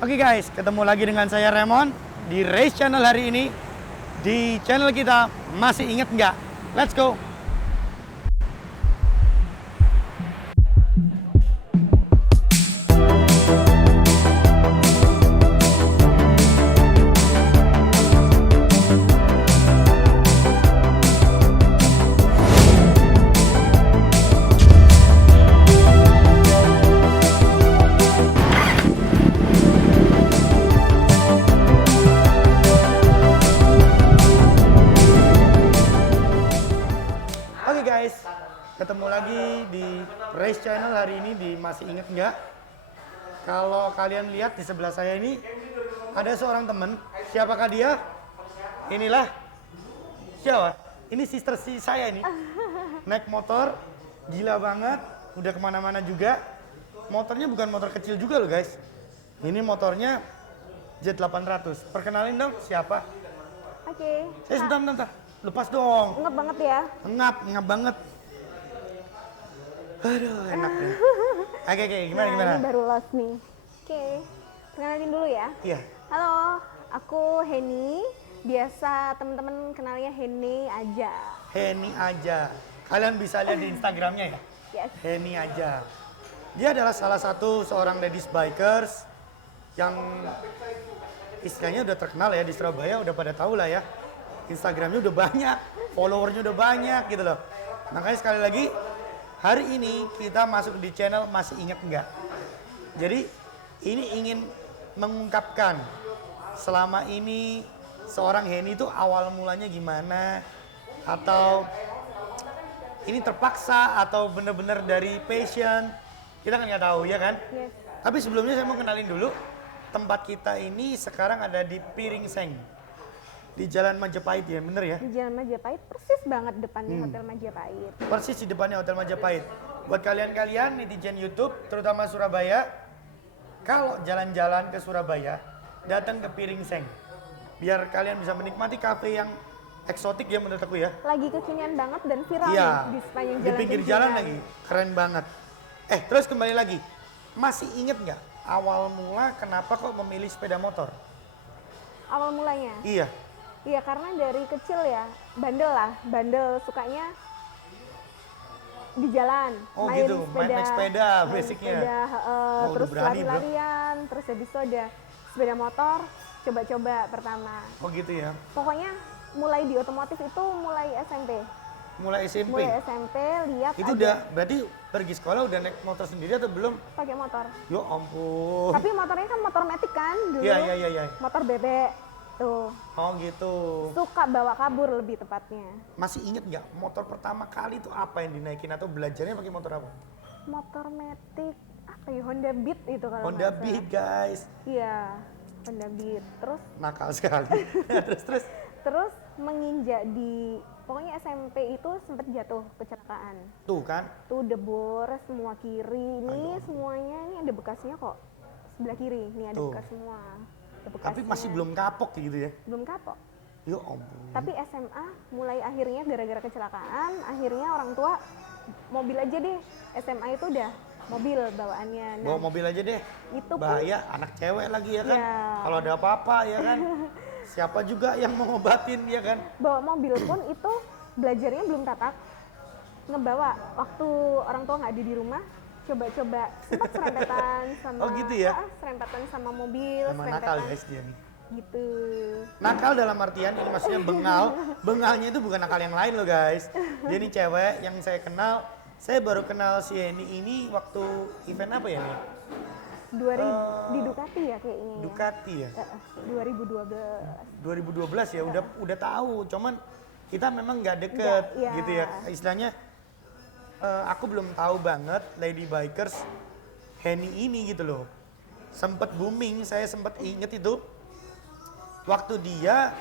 Oke guys, ketemu lagi dengan saya Raymond di Race Channel hari ini. Di channel kita masih inget nggak? Let's go! Oke guys, ketemu lagi di Race Channel hari ini di Masih Inget Nggak? Kalau kalian lihat di sebelah saya ini ada seorang teman. Siapakah dia? Inilah siapa? Ini sister si saya ini. Naik motor, gila banget. Udah kemana-mana juga. Motornya bukan motor kecil juga loh guys. Ini motornya Z800. Perkenalin dong siapa? Oke. Sebentar. Lepas dong. Ngep banget ya. Ngap banget. Aduh, enak deh. Oke, gimana? Ini baru lost nih. Oke. Kenalin dulu ya. Iya. Halo, aku Heni. Biasa teman-teman kenalnya Heni aja. Heni aja. Kalian bisa lihat di Instagramnya ya. Yes. Heni aja. Dia adalah salah satu seorang ladies bikers yang istilahnya udah terkenal ya di Surabaya, udah pada tahu lah ya. Instagramnya udah banyak, followernya udah banyak gitu loh. Makanya sekali lagi, hari ini kita masuk di channel Masih Ingat Nggak? Jadi ini ingin mengungkapkan selama ini seorang Heni itu awal mulanya gimana, atau ini terpaksa atau bener-bener dari passion, kita kan nggak tahu ya kan? Yes. Tapi sebelumnya saya mau kenalin dulu, tempat kita ini sekarang ada di Piring Seng. Di Jalan Majapahit ya, bener ya? Di Jalan Majapahit, persis banget depannya Hotel Majapahit. Persis di depannya Hotel Majapahit. Buat kalian-kalian netizen YouTube, terutama Surabaya, kalau jalan-jalan ke Surabaya, datang ke Piring Seng. Biar kalian bisa menikmati kafe yang eksotik ya menurut aku ya. Lagi kekinian banget dan viral Iya, nih di sepanjang di jalan. pinggir jalan lagi, keren banget. Terus kembali lagi, masih inget nggak awal mula kenapa kok memilih sepeda motor? Awal mulanya? Iya. Iya, karena dari kecil ya, bandel sukanya di jalan, Oh gitu, naik sepeda basicnya. Oh, terus udah berani, bro. lari-larian, terus habis itu ada sepeda motor, coba-coba pertama. Oh gitu ya. Pokoknya mulai di otomotif itu mulai SMP. Mulai SMP. Mulai SMP lihat Itu aja udah berarti pergi sekolah udah naik motor sendiri atau belum? pakai motor. Ya ampun. Tapi motornya kan motor metik kan dulu. Iya. Motor bebek tuh. Oh gitu. Suka bawa kabur lebih tepatnya. Masih inget nggak motor pertama kali itu apa yang dinaikin atau belajarnya pakai motor apa? Motor metik apa ya, Honda Beat itu kalau Honda nggak salah. Beat guys. Iya, Honda Beat. Terus Nakal sekali. terus. menginjak di pokoknya SMP itu sempat jatuh kecelakaan. Tuh kan. Tuh debor semua kiri. Ini semuanya ini ada bekasnya kok. Sebelah kiri ini ada Tuh. bekas semua. Ada Tapi bekasnya. masih belum kapok gitu ya. Belum kapok. Ya ampun. Tapi SMA mulai akhirnya gara-gara kecelakaan, akhirnya orang tua mobil aja deh. SMA itu udah mobil bawaannya. Nah, Bawa mobil aja deh. itu pun Bahaya, anak cewek lagi ya kan. Ya. Kalau ada apa-apa ya kan. Siapa juga yang mau ngobatin ya kan. bawa mobil pun itu belajarnya belum tatak. Ngebawa waktu orang tua nggak ada di rumah, coba-coba sempat serempetan sama Oh gitu ya? serempetan sama mobil, Emang nakal guys dia nih. gitu. Nakal dalam artian ini maksudnya bengal. Bengalnya itu bukan nakal yang lain loh guys. Dia ini cewek yang saya kenal. Saya baru kenal si Heni ini waktu event apa ya nih? 2000 di Ducati ya kayaknya. Ducati ya. 2012. 2012 ya udah tahu. Cuman kita memang nggak deket Iya. gitu ya. Istilahnya aku belum tahu banget lady bikers Heni ini gitu loh. Sempet booming, saya sempet inget itu waktu dia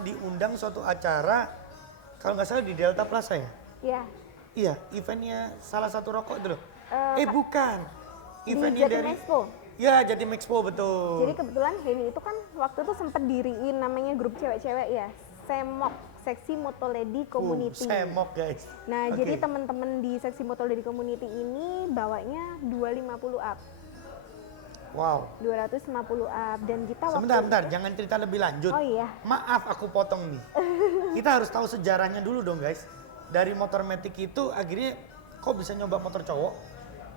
diundang suatu acara kalau nggak salah di Delta Plaza ya. Iya. Iya, eventnya salah satu rokok itu loh. Eh, Bukan. Di Eventnya Jatim dari Expo. Ya, Jatim Expo betul. Jadi kebetulan Heni itu kan waktu itu sempat diriin namanya grup cewek-cewek ya, Semok, Seksi Moto Lady Community. Semok guys. Nah, Oke. jadi teman-teman di Seksi Moto Lady Community ini bawanya 250 up. Wow. 250 up dan kita Sebentar, jangan cerita lebih lanjut. Oh iya. Maaf aku potong nih. Kita harus tahu sejarahnya dulu dong guys. Dari motor Matic itu akhirnya kok bisa nyoba motor cowok?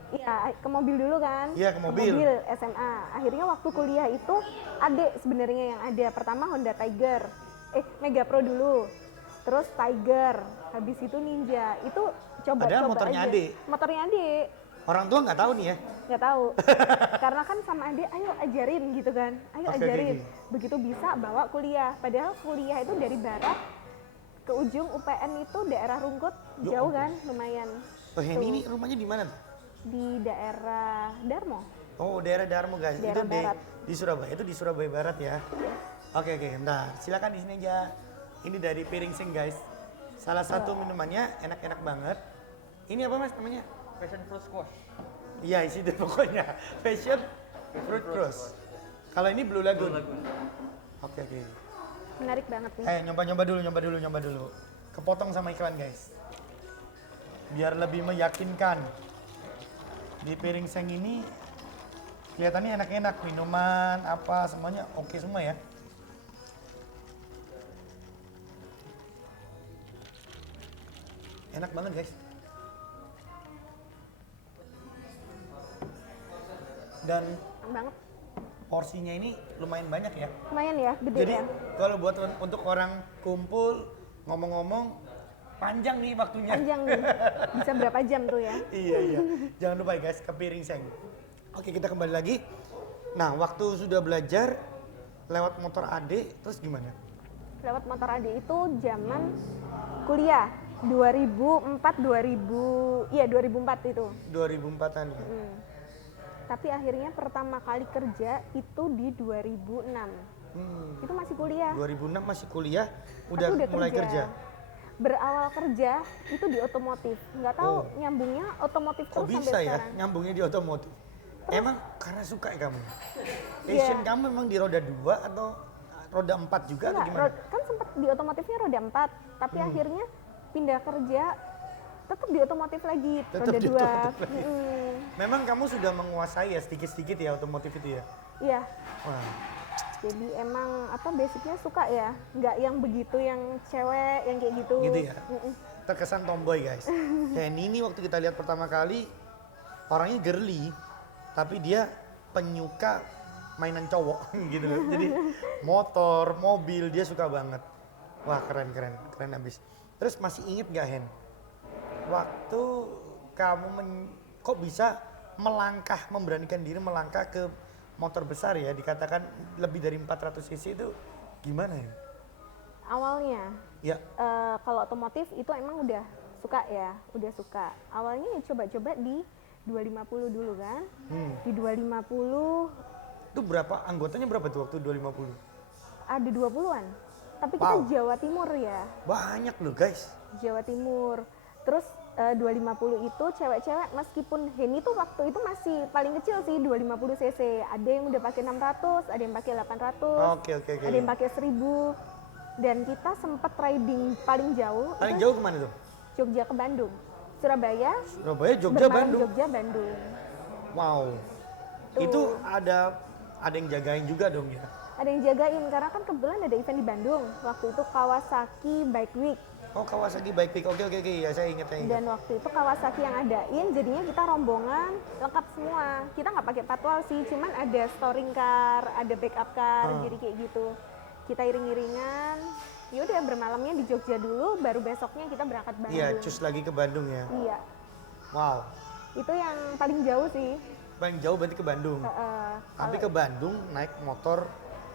Iya, ke mobil dulu kan? Iya, ke mobil. SMA. Akhirnya waktu kuliah itu ada sebenarnya yang ada. Pertama Honda Tiger, Mega Pro dulu. Terus Tiger, habis itu Ninja. Itu coba Padahal motornya aja. adik. Motornya adik. Orang tua nggak tahu nih ya. Nggak tahu. Karena kan sama adik, ayo ajarin gitu kan. Ayo Oke, ajarin. oke. Begitu bisa bawa kuliah. Padahal kuliah itu dari barat ke ujung UPN itu daerah Rungkut, Ya jauh ampun. kan, lumayan. Oh Henny ini rumahnya di mana tuh? Di daerah Darmo. Oh daerah Darmo guys. Daerah itu barat. di Surabaya. Itu di Surabaya Barat ya. Oke, bentar. Silakan di sini aja. Ini dari Piring Sing guys. Salah satu minumannya enak-enak banget. Ini apa mas namanya? Passion fruit squash. Iya isi deh pokoknya. Passion Fruit Cruise. Kalau ini Blue Lagoon. Oke. Menarik banget nih. Nyoba dulu. Kepotong sama iklan guys. Biar lebih meyakinkan. Di Piring Seng ini kelihatannya enak-enak, minuman apa semuanya oke semua ya. Enak banget guys. Dan Enak banget. porsinya ini lumayan banyak ya. Lumayan ya, gede Jadi ya. kalau buat untuk orang kumpul ngomong-ngomong panjang nih waktunya. Panjang nih. Bisa berapa jam tuh ya? Iya. Jangan lupa ya guys ke Piring Seng. Oke kita kembali lagi. Nah waktu sudah belajar lewat motor adik terus gimana? Lewat motor adik itu zaman kuliah. 2004 itu. 2004-an ya? Tapi akhirnya pertama kali kerja itu di 2006. Itu masih kuliah. 2006 masih kuliah, Tapi udah mulai kerja. Berawal kerja itu di otomotif. Nggak tahu Oh. nyambungnya otomotif Kok terus bisa sampai ya sekarang. nyambungnya di otomotif? Emang karena suka ya kamu? Iya. Passion kamu memang di roda 2 atau roda 4 juga atau Enggak, gimana? kan sempat di otomotifnya roda 4, tapi akhirnya pindah kerja tetap di otomotif lagi, Tetap roda di 2. otomotif lagi. Memang kamu sudah menguasai ya sedikit-sedikit ya otomotif itu ya? Iya, Wah, jadi emang apa basicnya suka ya, nggak yang begitu yang cewek yang kayak gitu. gitu ya? Terkesan tomboy guys. Kayak ini waktu kita lihat pertama kali orangnya girly, tapi dia penyuka mainan cowok gitu loh. Jadi motor, mobil dia suka banget. Wah keren abis. Terus masih inget gak Hen? Waktu kamu kok bisa memberanikan diri melangkah ke motor besar ya, dikatakan lebih dari 400 cc itu gimana ya? Awalnya Ya, kalau otomotif itu emang udah suka. Awalnya ya coba-coba di 250 dulu kan. Di 250 itu berapa anggotanya berapa tuh waktu 250? ada 20-an. Tapi kita Wow. Jawa Timur ya. Banyak loh guys. Jawa Timur. Terus 250 itu cewek-cewek meskipun Henny tuh waktu itu masih paling kecil sih 250 cc. Ada yang udah pakai 600, ada yang pakai 800, Oke. ada yang pakai 1000. Dan kita sempat riding paling jauh Paling itu jauh kemana tuh? Jogja ke Bandung. Surabaya, Surabaya, Jogja, bermalam Bandung. Jogja, Bandung. Wow. Tuh. Itu ada yang jagain juga dong ya? Ada yang jagain karena kan kebetulan ada event di Bandung. Waktu itu Kawasaki Bike Week. Oh Kawasaki Bike Week, oke ya saya ingat. Dan waktu itu Kawasaki yang adain, jadinya kita rombongan lengkap semua. Kita nggak pakai patwal sih, cuman ada storing car, ada backup car, jadi kayak gitu. Kita iring-iringan, yaudah bermalamnya di Jogja dulu, baru besoknya kita berangkat Bandung. Iya, cus lagi ke Bandung ya. Iya, Wow. itu yang paling jauh sih. Paling jauh berarti ke Bandung. Tapi ke Bandung naik motor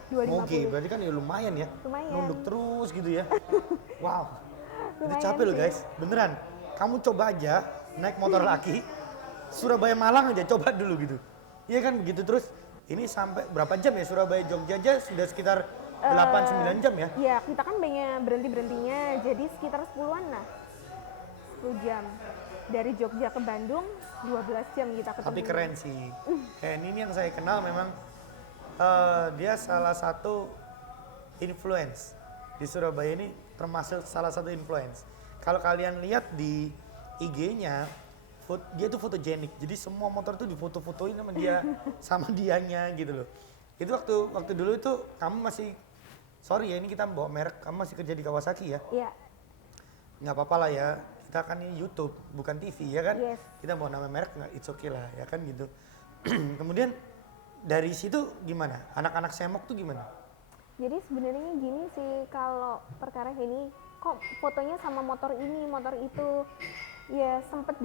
250. moge, berarti kan ya lumayan ya. Lumayan. Nunduk terus gitu ya. Wow. Itu Lumayan capek loh sih. guys, beneran. Kamu coba aja naik motor laki, Surabaya Malang aja coba dulu gitu. Iya kan begitu terus. Ini sampai berapa jam ya Surabaya Jogja aja sudah sekitar 8-9 jam ya? Iya, kita kan banyak berhenti-berhentinya, jadi sekitar 10-an lah. 10 jam. Dari Jogja ke Bandung, 12 jam kita ketemu. Tapi keren sih. Kayak ini yang saya kenal memang dia salah satu influence di Surabaya ini termasuk salah satu influence. Kalau kalian lihat di IG-nya dia tuh fotogenik. Jadi semua motor tuh difoto-fotoin sama dia, sama dianya gitu loh. Itu waktu dulu itu kamu masih, sorry ya ini kita bawa merek, kamu masih kerja di Kawasaki ya? Iya. Nggak apa-apa lah ya, kita kan ini YouTube bukan TV ya kan? Yes. Kita mau nama merek nggak, it's okay lah ya kan gitu. Kemudian dari situ gimana? Anak-anak semok tuh gimana? Jadi sebenarnya gini sih, kalau perkara ini kok fotonya sama motor ini, motor itu, ya sempet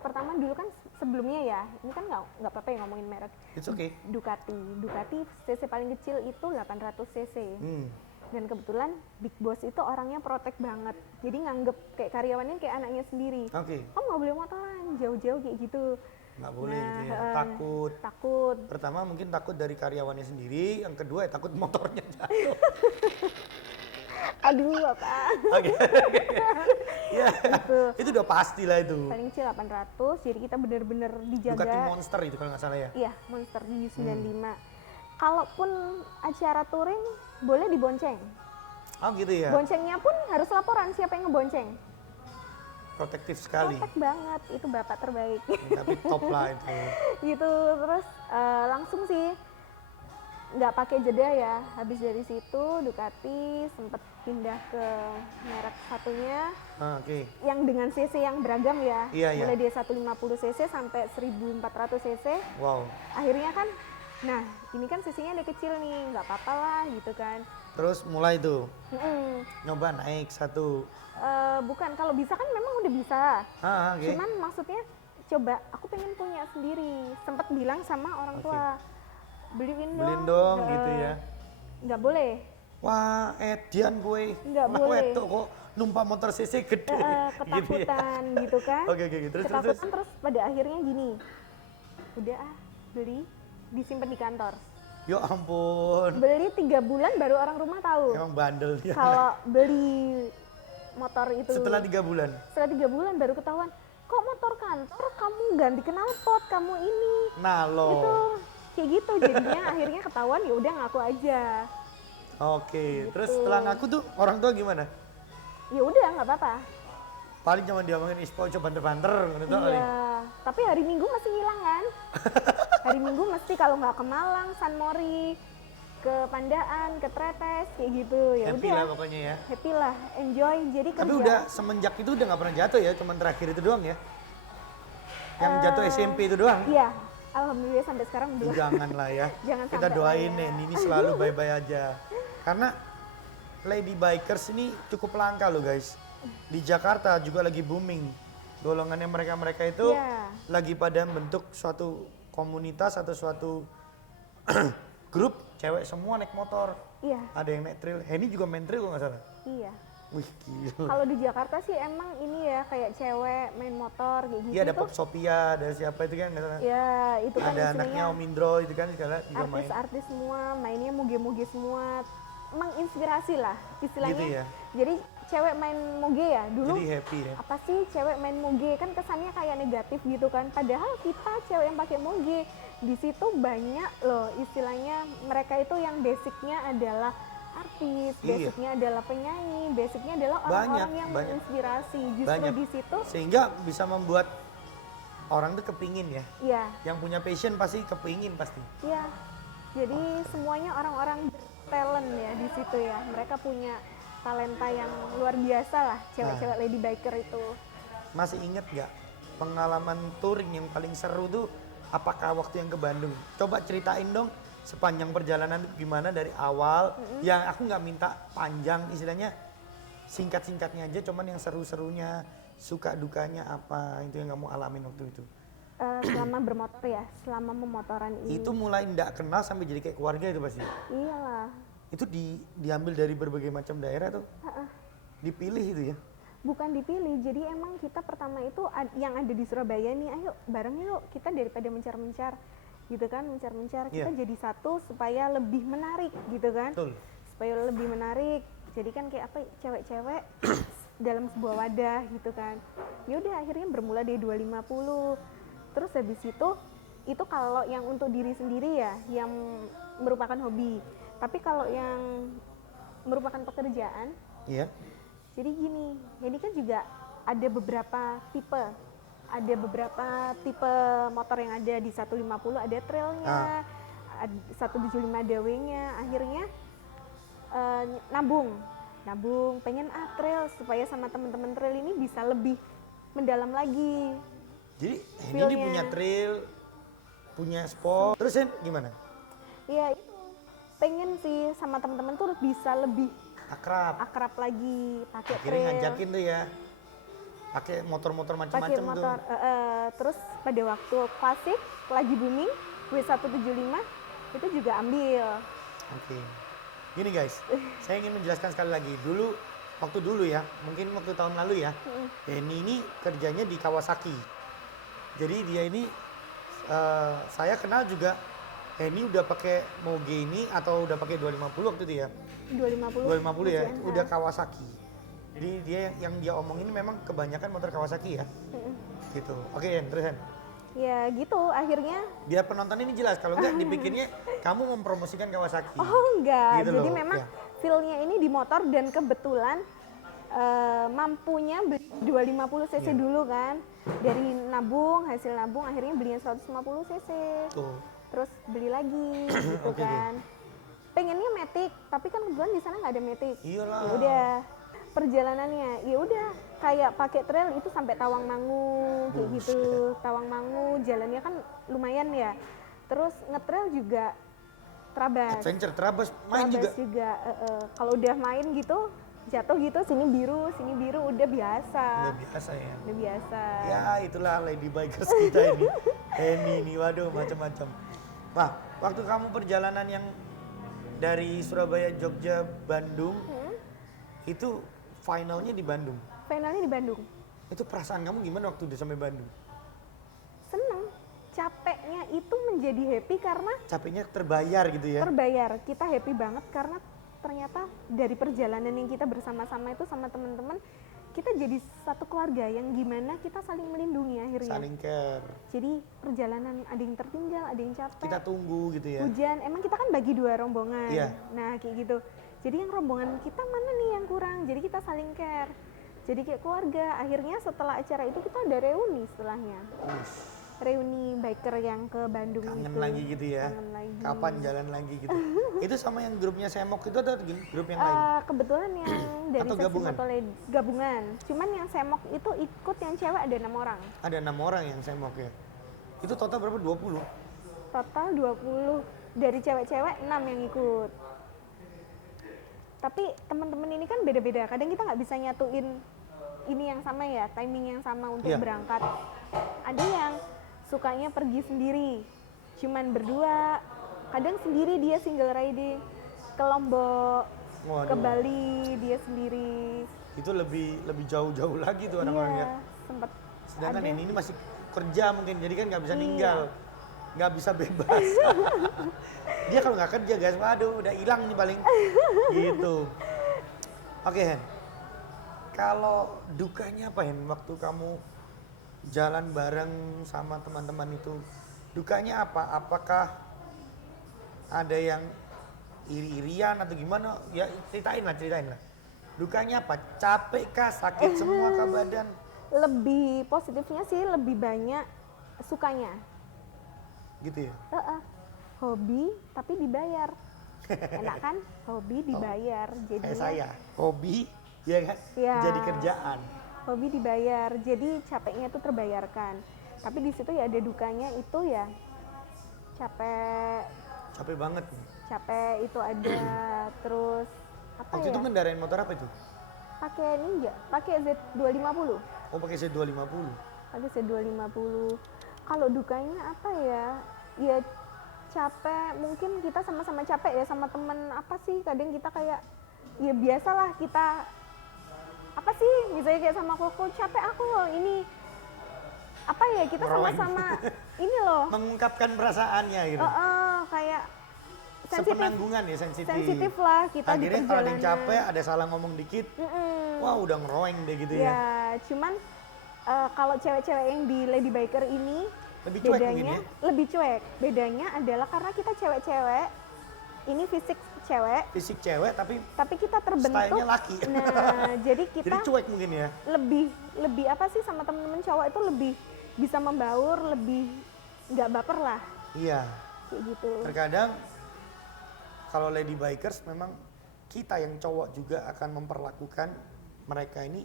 pertama dulu kan sebelumnya ya, ini kan nggak apa-apa ya ngomongin merek. It's okay. Ducati cc paling kecil itu 800 cc. Dan kebetulan Big Boss itu orangnya protek banget, jadi nganggep kayak karyawannya kayak anaknya sendiri. Oke. Kamu nggak boleh motoran jauh-jauh kayak gitu. Nggak boleh Nah, gitu ya, takut. Pertama mungkin takut dari karyawannya sendiri, yang kedua ya takut motornya jatuh. Aduh Bapak. Oke. Ya, itu udah pasti lah itu. Paling kecil 800, jadi kita benar-benar dijaga. Ducati Monster itu kalau nggak salah ya? Iya, Monster di 95. Kalaupun acara touring, boleh dibonceng. Oh gitu ya? Boncengnya pun harus laporan siapa yang ngebonceng. Protektif sekali. Protek banget, itu bapak terbaik. Tapi top lah itu. Gitu, terus langsung sih nggak pakai jeda ya. Habis dari situ Ducati sempet pindah ke merek satunya Oke. yang dengan cc yang beragam ya. Iya, iya. Mulai dari 150 cc sampai 1400 cc. Wow. Akhirnya kan, nah ini kan cc-nya udah kecil nih, nggak apa-apa lah gitu kan. Terus mulai tuh Mm-mm. nyoba naik satu. Bukan, kalau bisa kan memang udah bisa. Oke. Cuman maksudnya coba, aku pengen punya sendiri. Sempet bilang sama orang tua, beliin dong. Gitu ya. Nggak boleh. Wah, Edian gue. Nggak boleh. Wedok kok numpak motor CC gede. Ketakutan gitu kan. Oke. Terus. Ketakutan terus pada akhirnya gini, udah beli, disimpan di kantor. Ya ampun. Beli 3 bulan baru orang rumah tahu. Emang bandel dia. Kalau beli motor itu. Setelah 3 bulan. Setelah 3 bulan baru ketahuan, kok motor kantor kamu ganti knalpot, kamu ini. Nah lo. Gitu. Kayak gitu jadinya akhirnya ketahuan, ya udah ngaku aja. Oke. Gitu. Terus setelah ngaku tuh orang tua gimana? Ya udah nggak apa-apa. Paling cuma diomongin ispo coba banter gitu kali. Iya, tapi hari Minggu masih ngilang kan? Hari Minggu mesti kalau nggak ke Malang, San Mori, ke Pandaan, ke Tretes, kayak gitu. Ya Happy udah. lah pokoknya ya. Happy lah, enjoy. Jadi kerja. Tapi udah semenjak itu udah nggak pernah jatuh ya, cuman terakhir itu doang ya. Yang jatuh SMP itu doang. Iya, alhamdulillah sampai sekarang belum. Jangan lah ya. Jangan Kita sampai doain lah ya. nih, ini selalu bye-bye aja. Karena lady bikers ini cukup langka loh guys. Di Jakarta juga lagi booming. Golongannya mereka itu Iya. lagi pada bentuk suatu komunitas atau suatu grup cewek semua naik motor. Iya, Ada yang naik trail. Ini juga main trail kalau nggak salah. iya. Wih gila. Kalau di Jakarta sih emang ini ya kayak cewek main motor kayak gitu. Iya ada tuh. Pop Sophia, ada siapa itu kan nggak salah. Ya, itu kan Ada anaknya istilahnya Om Indro itu kan segala juga main. artis-artis semua, mainnya muge-muge semua. Menginspirasi lah istilahnya. Gitu ya. Jadi cewek main muge ya dulu. Jadi happy ya. Apa sih cewek main muge, kan kesannya kayak negatif gitu kan, padahal kita cewek yang pakai muge di situ banyak loh istilahnya, mereka itu yang basicnya adalah artis, Iya. basicnya adalah penyanyi, basicnya adalah orang-orang yang banyak. menginspirasi. Justru Banyak. di situ Sehingga bisa membuat orang tuh kepingin ya. ya, Yang punya passion pasti kepingin pasti. ya, jadi semuanya orang-orang talent ya di situ ya, mereka punya talenta yang luar biasa lah, cewek-cewek lady biker itu. Masih inget gak pengalaman touring yang paling seru tuh apakah waktu yang ke Bandung? Coba ceritain dong sepanjang perjalanan tuh gimana dari awal. Yang aku nggak minta panjang istilahnya, singkat-singkatnya aja, cuman yang seru-serunya, suka dukanya apa itu yang kamu alamin waktu itu. Selama bermotor ya, selama memotoran ini. Itu mulai nggak kenal sampai jadi kayak keluarga itu pasti. Iyalah. Itu diambil dari berbagai macam daerah tuh. Dipilih itu ya. Bukan dipilih, jadi emang kita pertama itu yang ada di Surabaya nih, ayo bareng yuk, kita daripada mencar-mencar gitu kan, mencar-mencar, kita jadi satu supaya lebih menarik gitu kan. Betul. Supaya lebih menarik, jadi kan kayak apa, cewek-cewek dalam sebuah wadah gitu kan. Yaudah akhirnya bermula dari 250, terus habis itu kalau yang untuk diri sendiri ya, yang merupakan hobi. Tapi kalau yang merupakan pekerjaan, Iya. jadi gini, ini kan juga ada beberapa tipe. ada beberapa tipe motor yang ada di 150, ada trailnya, 175 ada W-nya. Akhirnya nabung, pengen trail supaya sama teman-teman trail ini bisa lebih mendalam lagi. Jadi ini punya trail, punya sport. Terus Hen, gimana? Ya itu, pengen sih sama teman-teman tuh bisa lebih Akrab lagi, pakai akhirnya trail. ngajakin tuh ya, pakai motor-motor Pakai macam-macam tuh. motor, terus pada waktu klasik lagi booming W175 itu juga ambil. Oke. Gini guys, saya ingin menjelaskan sekali lagi. Waktu dulu ya, mungkin waktu tahun lalu ya, Henny ini kerjanya di Kawasaki. Jadi dia ini, saya kenal juga Henny udah pakai Moge ini atau udah pakai 250 waktu itu ya? 250. 250 ya, udah Kawasaki. Jadi dia yang dia omongin memang kebanyakan motor Kawasaki ya? Gitu. Oke Hen, terus Hen. Ya gitu, akhirnya. Biar penonton ini jelas, kalau enggak dipikirnya kamu mempromosikan Kawasaki. Oh enggak, Gitu jadi loh, memang ya. feel-nya ini di motor dan kebetulan mampunya beli 250 cc Iya. dulu kan. Dari hasil nabung akhirnya belinya 150 cc. Tuh. Terus beli lagi gitu Oke, kan. Pengennya Matic, tapi kan kebetulan di sana nggak ada Matic. Iyalah. Ya udah, perjalanannya ya udah kayak pakai trail itu sampai Tawangmangu kayak gitu. Tawangmangu jalannya kan lumayan ya. Terus ngetrail juga Trabas. Adventure, Trabas main Trabas juga. Kalau udah main gitu, jatuh gitu sini biru udah biasa. Udah biasa ya. Udah biasa. Ya itulah lady bikers kita ini. Ini waduh macam-macam. Wah, waktu kamu perjalanan yang dari Surabaya, Jogja, Bandung, itu finalnya di Bandung. Finalnya di Bandung. Itu perasaan kamu gimana waktu udah sampai Bandung? Seneng. Capeknya itu menjadi happy karena Capeknya terbayar gitu ya? terbayar. Kita happy banget karena ternyata dari perjalanan yang kita bersama-sama itu sama teman-teman, kita jadi satu keluarga yang gimana kita saling melindungi akhirnya. Saling care. Jadi perjalanan ada yang tertinggal, ada yang capek. Kita tunggu gitu ya? Hujan, emang kita kan bagi 2 rombongan. Iya. Nah kayak gitu. Jadi yang rombongan kita mana nih yang kurang? Jadi kita saling care. Jadi kayak keluarga. Akhirnya setelah acara itu kita ada reuni setelahnya. Ush, Reuni biker yang ke Bandung kangen itu. lagi gitu ya? Kangen lagi. Kapan jalan lagi gitu? Itu sama yang grupnya Semok itu atau grup yang lain? Kebetulan yang dari Atau seksi gabungan? gabungan. Cuman yang Semok itu ikut yang cewek ada 6 orang. Ada 6 orang yang Semok ya? Itu total berapa? 20? Total 20. Dari cewek-cewek 6 yang ikut. Tapi teman-teman ini kan beda-beda. Kadang kita nggak bisa nyatuin ini yang sama ya, timing yang sama untuk Iya. berangkat. Ada yang sukanya pergi sendiri, cuman berdua. Kadang sendiri dia single riding ke Lombok, ke Waduh. Bali dia sendiri. Itu lebih jauh-jauh lagi tuh orang-orangnya. Iya, sempet Sedangkan ada. ini masih kerja mungkin, jadi kan nggak bisa Iya. ninggal, nggak bisa bebas. Dia kalau nggak kerja guys, waduh udah hilang nih paling. Gitu. Oke Hen, kalau dukanya apa Hen waktu kamu jalan bareng sama teman-teman itu? Dukanya apa? Apakah ada yang iri-irian atau gimana? Ya ceritain lah. Dukanya apa? Capek kah? Sakit semua kah badan? Lebih positifnya sih lebih banyak sukanya. Gitu ya? Hobi tapi dibayar. Enak kan? Hobi dibayar. Kayak Jadinya saya, hobi ya kan? Iya. Jadi kerjaan. hobi dibayar, jadi capeknya itu terbayarkan. Tapi di situ ya ada dukanya itu ya capek Capek banget. itu ada. Terus apa Waktu ya? itu ngendarain motor apa itu? Pakai Ninja, pakai Z250. Oh pakai C250. Pakai Z250. Kalau dukanya apa ya? Ya capek, mungkin kita sama-sama capek ya sama temen. Apa sih kadang kita kayak ya biasalah kita apa sih misalnya kayak sama aku capek aku loh ini apa ya kita Ngeroweng. sama-sama ini loh Mengungkapkan perasaannya gitu. kayak sensitif Sepenanggungan ya, sensitif lah kita Akhirnya di kalau ada perjalanan. yang capek, ada salah ngomong dikit, wah udah ngeroweng deh gitu ya. Ya cuman kalau cewek-cewek yang di Lady Biker ini Lebih cuek mungkin bedanya ya? lebih cuek. Bedanya adalah karena kita cewek-cewek ini fisik cewek Fisik cewek tapi kita terbentuk stylenya laki. nah jadi kita Jadi cuek mungkin ya. lebih apa sih sama temen-temen cowok itu lebih bisa membaur, lebih nggak baper lah Iya. kayak gitu. Terkadang kalau lady bikers memang kita yang cowok juga akan memperlakukan mereka ini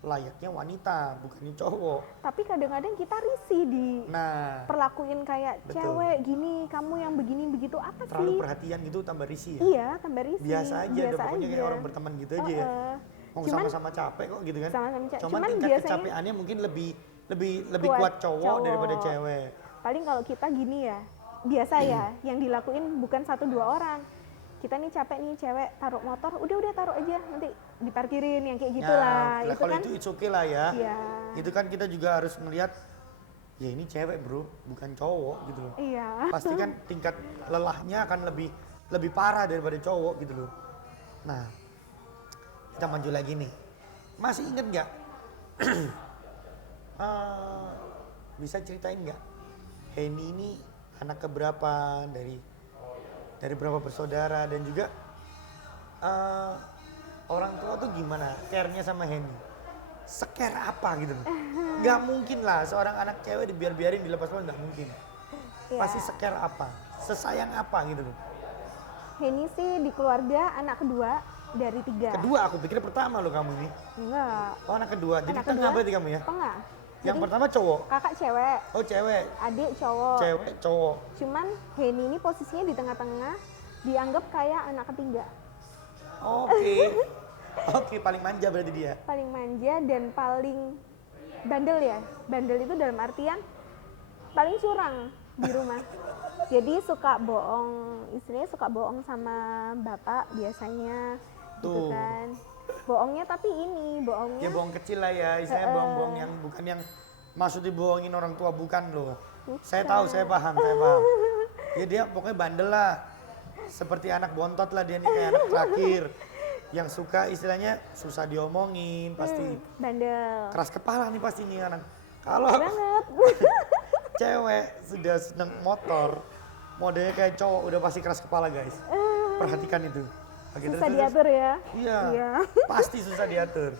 layaknya wanita, bukannya cowok. Tapi kadang-kadang kita risih Nah, diperlakuin kayak betul. cewek gini, kamu yang begini begitu apa terlalu sih? perhatian gitu tambah risih ya. Iya, tambah risih. Biasa aja, udah biasa pokoknya kayak aja. orang berteman gitu aja ya. Mau Cuman- sama-sama capek kok gitu kan. Sama-sama capek. Cuman Cuman tingkat biasanya- kecapeannya mungkin lebih Kuat kuat cowok cowok. daripada cewek. Paling kalau kita gini ya, biasa ya, yang dilakuin bukan 1-2 orang. Kita nih capek nih cewek taruh motor, udah taruh aja nanti diparkirin yang kayak gitulah. Nah, Itu kalau kan itu it's okay lah ya. Iya. Itu kan kita juga harus melihat ya ini cewek bro, bukan cowok gitu loh. Iya. Pasti kan tingkat lelahnya akan lebih parah daripada cowok gitu loh. Nah, kita maju lagi nih. Masih inget nggak? Bisa ceritain nggak? Henny ini anak keberapa dari berapa bersaudara dan juga orang tua tuh gimana care-nya sama Henny? Secare apa gitu loh? Nggak mungkin lah seorang anak cewek dibiarin dilepas nggak mungkin. Iya. Pasti secare apa? Sesayang apa gitu loh? Henny sih di keluarga anak kedua dari 3. Kedua aku pikir pertama loh kamu ini. Enggak. Oh anak kedua, jadi Anak tengah kedua, berarti kamu ya? Tengah. Yang Jadi pertama cowok, kakak cewek, oh cewek, adik cowok. cewek cowok. Cuman Henny ini posisinya di tengah-tengah, dianggap kayak anak ketiga. Oke, oke paling manja berarti dia. Paling manja dan paling bandel ya. Bandel itu dalam artian paling curang di rumah. Jadi suka bohong, istilahnya suka bohong sama bapak biasanya gitu Tuh. kan. Bohongnya tapi ini, bohongnya Ya bohong kecil lah ya, istilahnya bohong-bohong yang bukan yang maksud dibohongin orang tua bukan loh. Saya tahu, saya paham. Ya dia pokoknya bandel lah. Seperti anak bontot lah dia nih kayak anak terakhir. Yang suka istilahnya susah diomongin, pasti bandel. keras kepala nih pasti nih anak. Kalau Banget. cewek sudah seneng motor, modelnya kayak cowok udah pasti keras kepala guys. Perhatikan itu. Oke, Susah diatur ya. Iya, Iya. pasti susah diatur.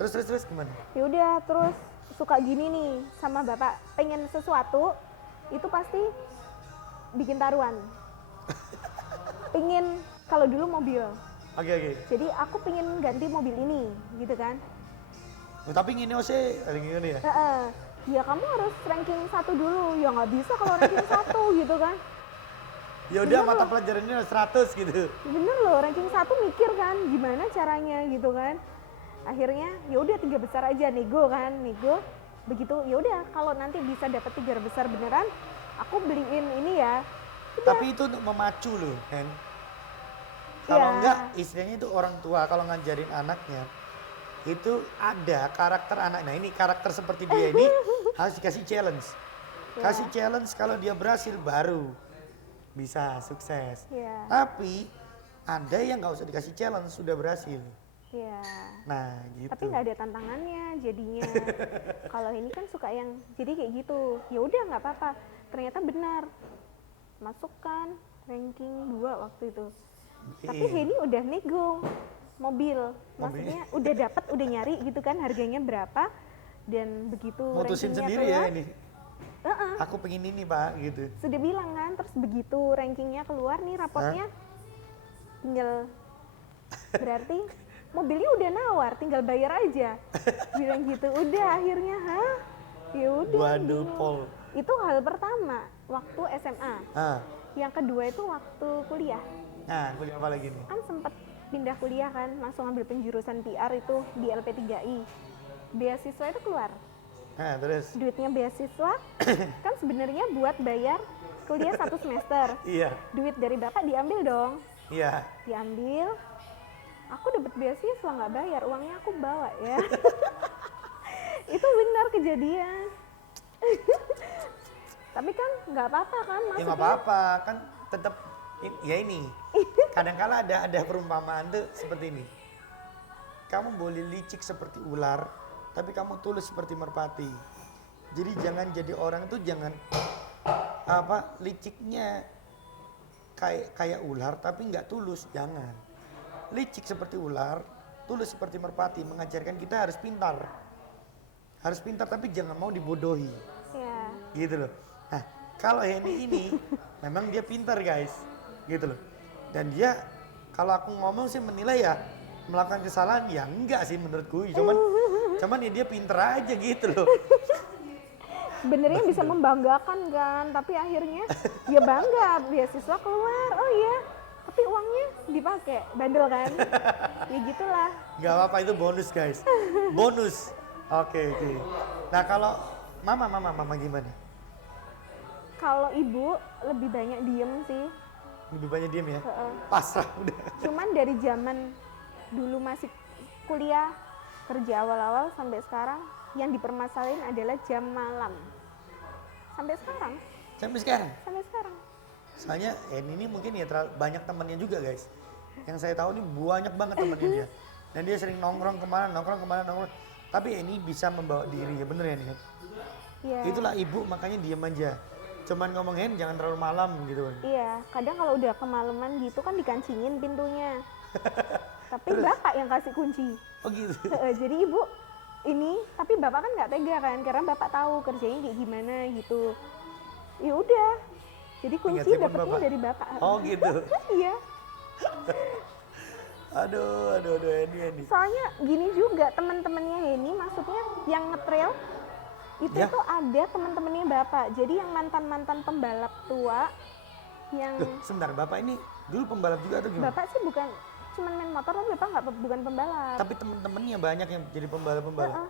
Terus gimana? Ya udah terus suka gini nih sama bapak pengen sesuatu itu pasti bikin taruhan. Pengen kalau dulu mobil. Oke. Jadi aku pengen ganti mobil ini gitu kan. Oh, tapi gini sih, gini ya. Ya kamu harus ranking 1 dulu. Ya nggak bisa kalau ranking 1 gitu kan. Ya udah Bener mata loh. pelajarannya 100 gitu. Bener loh ranking 1 mikir kan gimana caranya gitu kan. Akhirnya ya udah 3 besar aja nego kan, nego. Begitu ya udah kalau nanti bisa dapat 3 besar beneran, aku beliin ini ya. Tapi itu untuk memacu loh, Hen. Kalau Iya. enggak, istilahnya itu orang tua kalau ngajarin anaknya, itu ada karakter anak. Nah ini karakter seperti dia ini harus dikasih challenge. Iya. Kasih challenge kalau dia berhasil baru bisa sukses. Iya. Tapi ada yang nggak usah dikasih challenge sudah berhasil. Iya. Nah gitu. Tapi nggak ada tantangannya jadinya. Kalau ini kan suka yang jadi kayak gitu. Ya udah nggak apa-apa. Ternyata benar. Masukkan ranking 2 waktu itu. Tapi Iya. Henny udah nego mobil. Maksudnya udah dapat, udah nyari gitu kan harganya berapa dan begitu Mutusin rankingnya sendiri keluar, ya ini. Heeh, Aku pengen ini pak gitu. sudah bilang kan, terus begitu rankingnya keluar nih raportnya, tinggal berarti mobilnya udah nawar, tinggal bayar aja. Bilang gitu, udah akhirnya, hah? Ya udah. Waduh bingung. Pol. Itu hal pertama waktu SMA. Ah, Yang kedua itu waktu kuliah. nah kuliah apa lagi nih? Kan sempat pindah kuliah kan, langsung ambil penjurusan PR itu di LP3I. Beasiswa itu keluar. Nah terus? Duitnya beasiswa kan sebenarnya buat bayar kuliah 1 semester. Iya, Duit dari bapak diambil dong. iya. Diambil. Aku dapat beasiswa nggak bayar, uangnya aku bawa ya. Itu benar kejadian. Tapi kan nggak apa-apa kan Ya maksudnya. nggak apa-apa, kan tetap ya ini. Kadang-kala ada perumpamaan tuh seperti ini. Kamu boleh licik seperti ular, tapi kamu tulus seperti merpati. Jadi jangan jadi orang tuh jangan apa liciknya kayak ular tapi nggak tulus, jangan. Licik seperti ular, tulus seperti merpati mengajarkan kita harus pintar. harus pintar tapi jangan mau dibodohi. Ya. Gitu loh. Nah, kalau Henny ini memang dia pintar guys. Gitu loh. Dan dia kalau aku ngomong sih menilai ya melakukan kesalahan ya enggak sih menurutku. Cuman ya dia pintar aja gitu loh. Sebenarnya bisa membanggakan kan, tapi akhirnya ya bangga beasiswa keluar. Oh iya, tapi uangnya dipakai, bandel kan? Ya gitulah. Gak apa-apa itu bonus guys. Bonus. Oke. Nah kalau mama gimana? Kalau ibu lebih banyak diem sih. Lebih banyak diem ya? Heeh. Pasrah udah. Cuman dari zaman dulu masih kuliah, kerja awal-awal sampai sekarang yang dipermasalahin adalah jam malam. Sampai sekarang. Sampai sekarang? Sampai sekarang. Soalnya ini mungkin ya banyak temannya juga guys. Yang saya tahu nih banyak banget temannya dia. Dan dia sering nongkrong kemana. Tapi ini bisa membawa diri ya bener ya nih. Iya. Itulah ibu makanya diem aja. Cuman ngomongin jangan terlalu malam gitu kan. Iya, kadang kalau udah kemalaman gitu kan dikancingin pintunya. Tapi bapak yang kasih kunci. Oh gitu. Jadi ibu ini, tapi bapak kan nggak tega kan, karena bapak tahu kerjanya kayak gimana gitu. Ya udah, jadi kunci telepon dapetnya bapak? dari bapak. Oh gitu. Iya. Aduh Henny. Soalnya gini juga teman-temannya Henny, maksudnya yang ngetrail itu Ya. tuh ada teman-temannya bapak. Jadi yang mantan pembalap tua, yang Loh, sebentar bapak ini dulu pembalap juga atau gimana? bapak sih bukan cuman main motor, tapi bapak bukan pembalap. Tapi temen-temennya banyak yang jadi pembalap-pembalap. Heeh.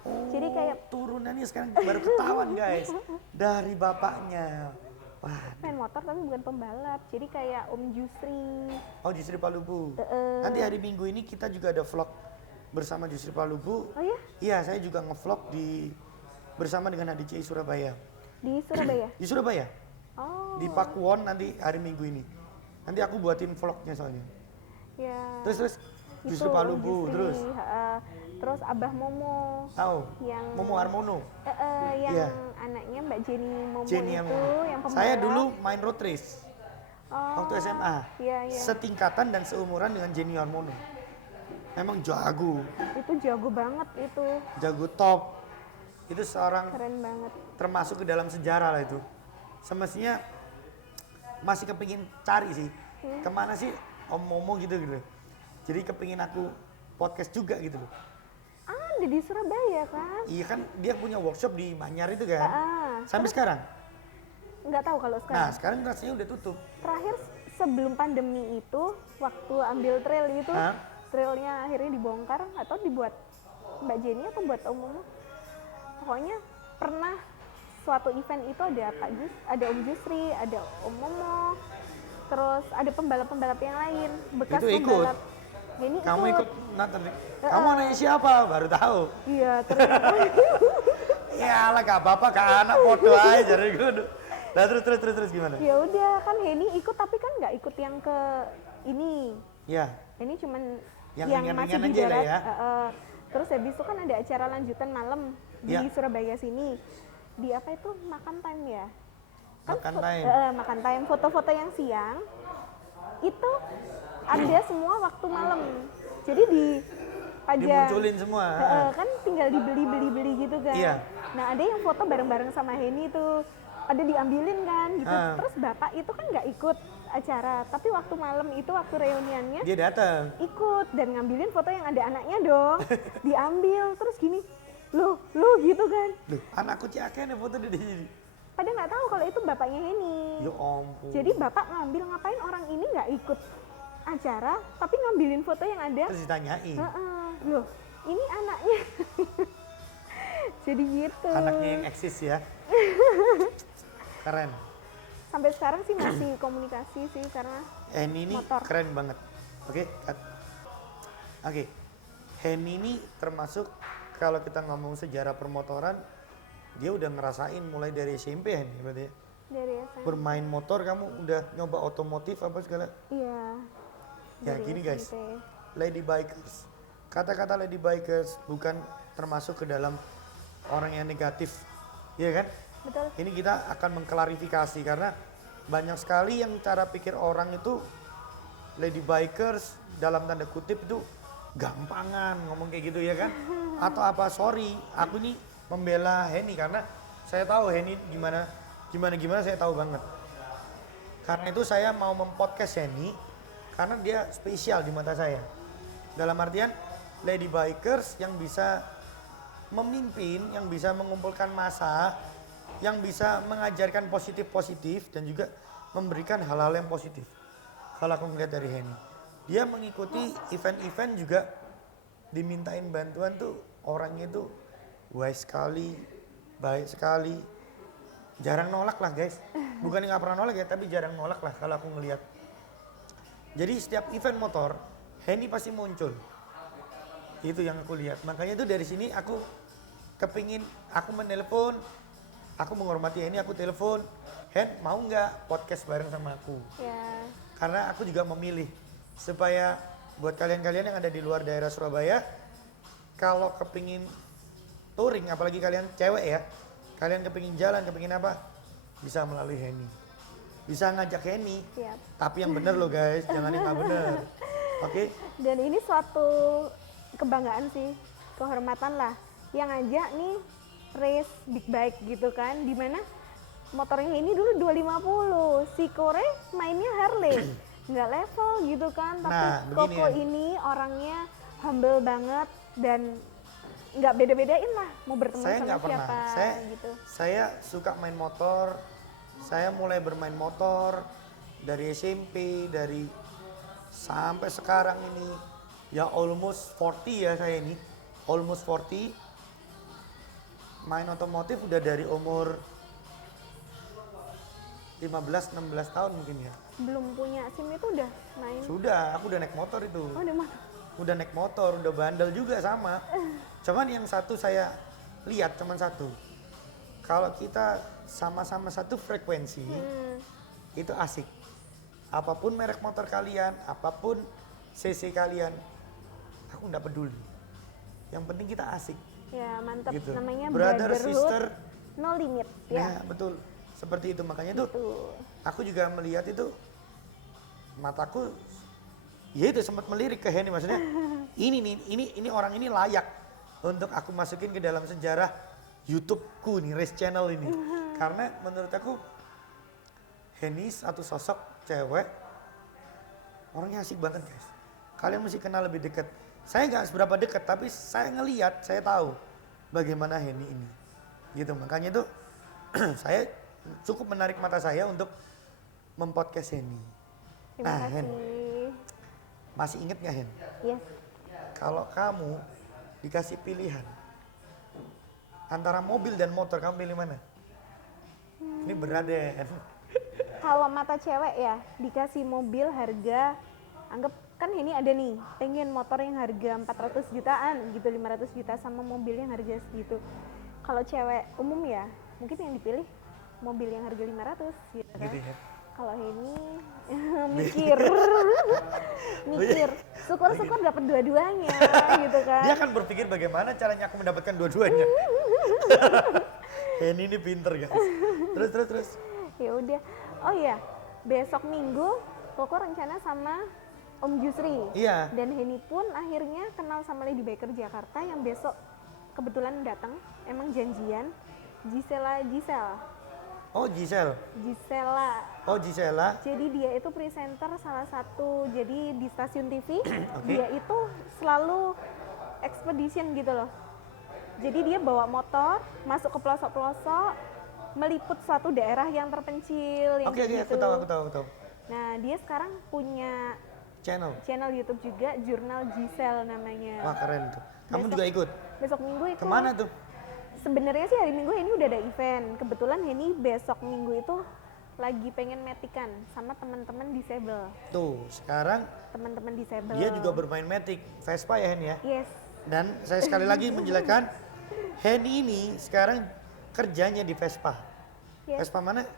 Oh, Jadi kayak turunannya sekarang baru ketahuan guys dari bapaknya. Wah, main motor tapi bukan pembalap. Jadi kayak Om Jusri. oh Justru Palubu. Heeh. Nanti hari Minggu ini kita juga ada vlog bersama Justru Palubu. Oh ya, Iya, saya juga ngevlog bersama dengan HDCI Surabaya. di Surabaya. Di Surabaya, Oh. di Pakuwon nanti hari Minggu ini. Nanti aku buatin vlognya soalnya. Ya. Terus Itu Justru Om Palubu Jusri, terus. terus Abah Momo Tahu? yang Momo Harmono. yang Iya. anaknya Mbak Jenny Momo Jenny itu Harmono. yang pembalap. Saya dulu main road race Oh, waktu SMA. Iya, iya. Setingkatan dan seumuran dengan Jenny Harmono. Emang jago, Itu jago banget itu. jago top. Itu seorang Keren banget. termasuk ke dalam sejarah lah itu. Semestinya masih kepingin cari sih. Kemana sih Om Momo gitu. Jadi kepingin aku podcast juga gitu loh. Ada di Surabaya kan? Iya kan dia punya workshop di Manyar itu kan. Sampai Terus sekarang. nggak tahu kalau sekarang. Nah sekarang rasanya udah tutup. Terakhir sebelum pandemi itu, waktu ambil trail itu, Hah? trailnya akhirnya dibongkar atau dibuat Mbak Jenny atau buat Om Momo. Pokoknya pernah suatu event itu ada ada Om Jusri, ada Om Momo, terus ada pembalap-pembalap yang lain, bekas Itu ikut? pembalap. Jenny Kamu ikut nonton? Kamu nanya siapa? Baru tahu. Iya, ternyata. Ya lah gak apa-apa ke anak foto aja dari gue. Nah terus gimana? Ya udah kan Henny ikut, tapi kan nggak ikut yang ke ini. Ya, Ini cuman Yang yang ringan-ringan masih di aja lah darat. ya. Terus habis itu kan ada acara lanjutan malam di Ya. Surabaya sini. Di apa itu makan time ya? Makan time. Makan time. Foto-foto yang siang itu ada semua waktu malam. Jadi di pajak. Dimunculin semua. Kan tinggal dibeli gitu kan. Iya. Nah ada yang foto bareng-bareng sama Henny tuh. Pada diambilin kan gitu. Terus bapak itu kan nggak ikut acara, tapi waktu malam itu waktu reuniannya Dia datang. ikut dan ngambilin foto yang ada anaknya dong. Diambil terus gini, loh gitu kan. Loh, anakku Ciaken foto di sini. Pada nggak tahu kalau itu bapaknya Henny. Ya ampun. Jadi bapak ngambil, ngapain orang ini nggak ikut acara tapi ngambilin foto yang ada. Terus ditanyain. Loh ini anaknya. Jadi gitu. Anaknya yang eksis ya. Keren. Sampai sekarang sih masih komunikasi sih karena Henny ini motor. keren banget. Oke, cut. Oke. Henny ini termasuk kalau kita ngomong sejarah permotoran, dia udah ngerasain mulai dari SMP Henny berarti ya. dari SMP. Bermain motor kamu udah nyoba otomotif apa segala. Iya. Ya dari gini guys, SMP. lady bikers. Kata-kata lady bikers bukan termasuk ke dalam orang yang negatif, iya kan? Betul. Ini kita akan mengklarifikasi karena banyak sekali yang cara pikir orang itu lady bikers dalam tanda kutip itu gampangan ngomong kayak gitu ya kan? Atau apa, sorry, aku ini membela Henny karena saya tahu Henny gimana saya tahu banget. Karena itu saya mau mempodcast Henny karena dia spesial di mata saya. Dalam artian Lady Bikers yang bisa memimpin, yang bisa mengumpulkan massa, yang bisa mengajarkan positif-positif dan juga memberikan hal-hal yang positif. Kalau aku ngeliat dari Henny, dia mengikuti event-event juga dimintain bantuan tuh orangnya tuh wise sekali, baik sekali, jarang nolak lah guys. Bukan nggak pernah nolak ya, tapi jarang nolak lah kalau aku ngeliat. Jadi setiap event motor, Henny pasti muncul. Itu yang aku lihat. Makanya itu dari sini aku kepingin, aku menelpon, aku menghormati Henny, aku telepon, Hen mau nggak podcast bareng sama aku? Ya. Karena aku juga memilih supaya buat kalian-kalian yang ada di luar daerah Surabaya, kalau kepingin touring, apalagi kalian cewek ya, kalian kepingin jalan, kepingin apa, bisa melalui Henny. Bisa ngajak Henny, Siap. tapi yang bener loh guys, jangan yang nggak bener. Oke? Dan ini suatu kebanggaan sih, kehormatan lah. Yang ngajak nih race big bike gitu kan, dimana motornya ini dulu 250, si Kore mainnya Harley, nggak level gitu kan. Tapi Nah, begini Koko ya. ini orangnya humble banget dan nggak beda-bedain lah mau berteman Saya sama nggak pernah. siapa gitu. Saya suka main motor. Saya mulai bermain motor dari SMP, dari sampai sekarang ini ya almost 40 ya saya ini. Almost 40. Main otomotif udah dari umur 15-16 tahun mungkin ya. Belum punya SIM itu udah main. Sudah, aku udah naik motor itu. Oh, di mana? Udah naik motor, udah bandel juga sama. Cuman yang satu saya lihat cuman satu. Kalau kita sama-sama satu frekuensi, itu asik. Apapun merek motor kalian, apapun CC kalian, aku nggak peduli. Yang penting kita asik. Ya mantap, Gitu. namanya Brother, brotherhood, sister. no limit. Nah, Ya, betul. Seperti itu. Makanya tuh gitu. aku juga melihat itu, mataku ya itu sempat melirik ke Henny, maksudnya ini orang ini layak untuk aku masukin ke dalam sejarah YouTube-ku nih, race channel ini. Karena menurut aku Henny satu sosok cewek, orangnya asik banget guys. Kalian mesti kenal lebih dekat. Saya nggak seberapa dekat, tapi saya ngelihat, saya tahu bagaimana Henny ini. Gitu, makanya itu saya cukup menarik mata saya untuk mempodcast Henny. Terima Nah, Hen, kasih. masih inget nggak Hen? Yes. Kalau kamu dikasih pilihan antara mobil dan motor, kamu pilih mana? Ini berat deh. Hen. Kalau mata cewek ya, dikasih mobil harga, anggap kan ini ada nih, pengen motor yang harga 400 jutaan gitu, 500 juta sama mobil yang harga segitu. Kalau cewek umum ya, mungkin yang dipilih mobil yang harga 500 gitu kan. Gitu ya. Kalau ini mikir, mikir, syukur-syukur dapat dua-duanya gitu kan. Dia akan berpikir bagaimana caranya aku mendapatkan dua-duanya. Henny ini pinter guys. Terus. Ya udah. Oh iya, besok Minggu Koko rencana sama Om Jusri. Iya. Dan Henny pun akhirnya kenal sama Lady Biker Jakarta yang besok kebetulan datang. Emang janjian. Gisela. Oh Giselle. Gisela. Oh Gisela. Jadi dia itu presenter salah satu, jadi di stasiun TV. Oke. Dia itu selalu expedition gitu loh. Jadi dia bawa motor, masuk ke pelosok-pelosok, meliput suatu daerah yang terpencil. Yang Oke, kayak aku gitu. tahu. Nah, dia sekarang punya Channel. YouTube juga, Jurnal Giselle namanya. Wah keren tuh. Kamu Besok- juga ikut? Besok Minggu itu. Kemana tuh? Sebenarnya sih hari Minggu ini udah ada event. Kebetulan Henny besok Minggu itu lagi pengen metikan sama teman-teman disable. Tuh, sekarang Teman-teman disable. dia juga bermain Matic, Vespa ya Hen ya. Yes. Dan saya sekali lagi menjelaskan, Hen ini sekarang kerjanya di Vespa. Yes. Vespa mana?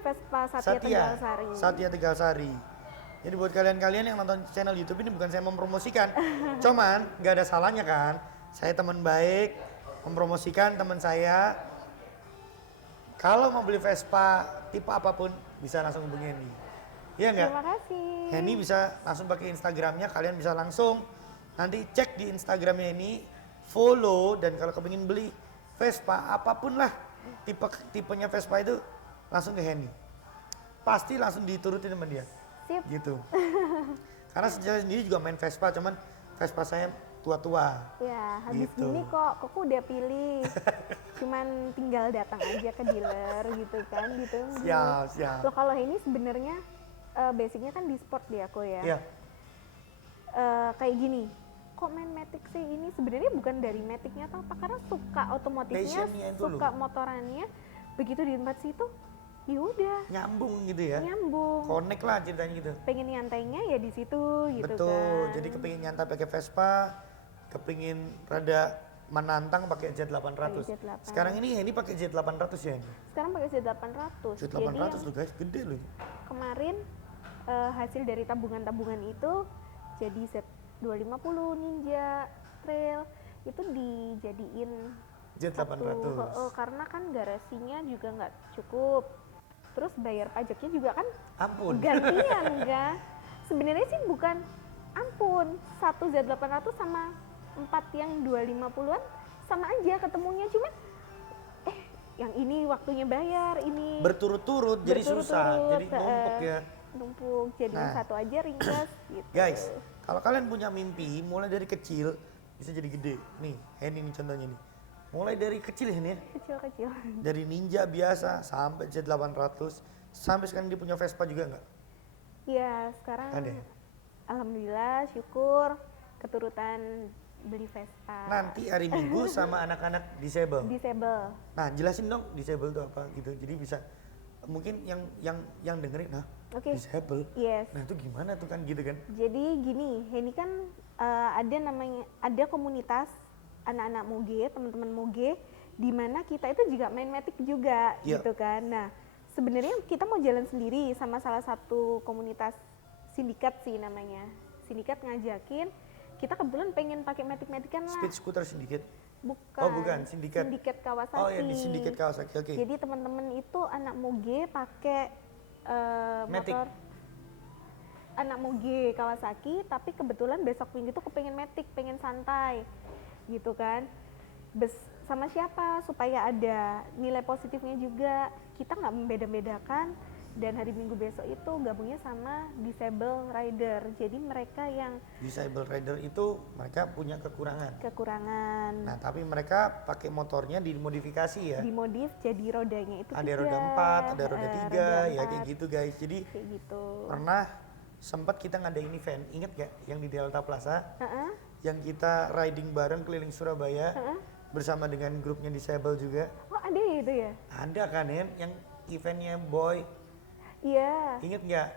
Vespa Satya Tegalsari. Satya Tegalsari. Jadi buat kalian-kalian yang nonton channel YouTube ini, bukan saya mempromosikan, cuman nggak ada salahnya kan. Saya teman baik, mempromosikan teman saya. Kalau mau beli Vespa tipe apapun bisa langsung hubungi Henny. Iya nggak? Terima kasih. Henny bisa langsung pakai Instagramnya, kalian bisa langsung nanti cek di Instagramnya ini, follow, dan kalau kepingin beli Vespa apapun lah tipenya Vespa itu langsung ke Henny. Pasti langsung diturutin sama dia. Sip. Gitu. Karena saya sendiri juga main Vespa, cuman Vespa saya tua-tua. Ya, habis Gitu. gini kok udah pilih. Cuman tinggal datang aja ke dealer gitu kan, gitu. Siap. Loh kalau ini sebenarnya basicnya kan di sport di aku ya. Iya. Kayak gini, kok main Matic sih? Ini sebenarnya bukan dari Maticnya atau apa, karena suka otomotifnya, Passionnya itu suka motorannya. Begitu di tempat situ, ya udah Nyambung gitu ya. nyambung. Connect lah ceritanya gitu. Pengen nyantainya ya di situ gitu Betul. kan. Jadi kepingin nyantai pakai Vespa, kepingin rada menantang pakai Z800. Pakai Z8. Sekarang ini pakai Z800 ya. Sekarang pakai Z800. Jadi Z800 yang loh guys, gede loh. kemarin hasil dari tabungan-tabungan itu jadi Z250 Ninja Trail itu dijadiin Z800. karena kan garasinya juga nggak cukup, terus bayar pajaknya juga kan Ampun. gantian enggak. Sebenarnya sih bukan ampun, satu Z800 sama 4 yang 250-an sama aja ketemunya, cuman yang ini waktunya bayar, ini Berturut-turut jadi susah, jadi numpuk ya. numpuk, jadi yang Nah. satu aja ringkas gitu. Guys, kalau kalian punya mimpi mulai dari kecil bisa jadi gede. Nih, Henny ini contohnya nih. Mulai dari kecil ini ya. Kecil-kecil. Dari Ninja biasa sampai Z800 sampai sekarang dia punya Vespa juga nggak? Ya sekarang Ada. alhamdulillah syukur keturutan beli Vespa. Nanti hari Minggu sama anak-anak disable. Disable. Nah, jelasin dong disable itu apa gitu. Jadi bisa mungkin yang dengerin, nah, Oke. disable. Yes. Nah, itu gimana tuh kan gitu kan? Jadi gini, ini kan ada komunitas anak-anak moge, teman-teman moge, di mana kita itu juga main Matic juga, Iya. gitu kan. Nah, sebenarnya kita mau jalan sendiri sama salah satu komunitas sindikat sih namanya. Sindikat ngajakin, kita kebetulan pengen pakai Matic-Matican lah. Speed scooter sedikit. Bukan. Oh, bukan, sindikat. Sindikat Kawasaki. Oh ya, di sindikat Kawasaki. Oke. Jadi teman-teman itu anak moge pakai Matic. motor anak moge Kawasaki, tapi kebetulan besok minggu itu kepengen Matic, pengen santai gitu kan. Sama siapa supaya ada nilai positifnya juga, kita nggak membeda-bedakan. Dan hari Minggu besok itu gabungnya sama disable rider, jadi mereka yang Disable rider itu mereka punya kekurangan. kekurangan Nah, tapi mereka pakai motornya dimodifikasi ya. dimodif jadi rodanya itu Ada tiga, roda 4, ada roda 3, ya empat, kayak gitu guys. Jadi kayak gitu. pernah sempat kita ngadain event, inget gak yang di Delta Plaza? Heeh, Yang kita riding bareng keliling Surabaya heeh. bersama dengan grupnya Disable juga. Oh ada ya itu ya? Ada kan Hen, yang eventnya Boy, Iya, inget nggak?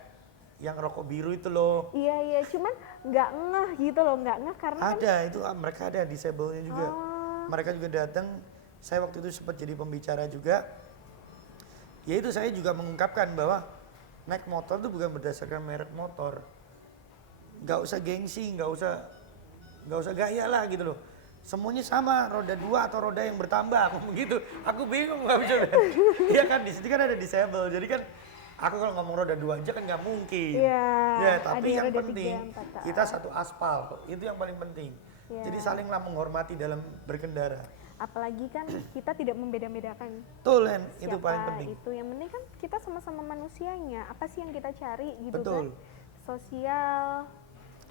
Yang rokok biru itu loh. iya, cuman nggak ngeh gitu loh, nggak ngeh karena kan Ada itu mereka ada Disable-nya juga. Oh. Mereka juga datang. Saya waktu itu sempat jadi pembicara juga. Ya itu saya juga mengungkapkan bahwa naik motor itu bukan berdasarkan merek motor. Nggak usah gengsi, nggak usah gaya lah gitu loh. Semuanya sama, roda 2 atau roda yang bertambah, aku begitu. Aku bingung nggak bisa. Iya kan di sini kan ada disable, jadi kan aku kalau ngomong roda 2 aja kan nggak mungkin. Iya, Ya, ada tapi yang yang roda penting 3, 4, kita satu aspal, itu yang paling penting. Iya. Jadi salinglah menghormati dalam berkendara. apalagi kan kita tidak membeda-bedakan Betul, Hen, itu siapa paling penting. itu. Yang penting kan kita sama-sama manusianya. Apa sih yang kita cari gitu Betul. kan? Sosial.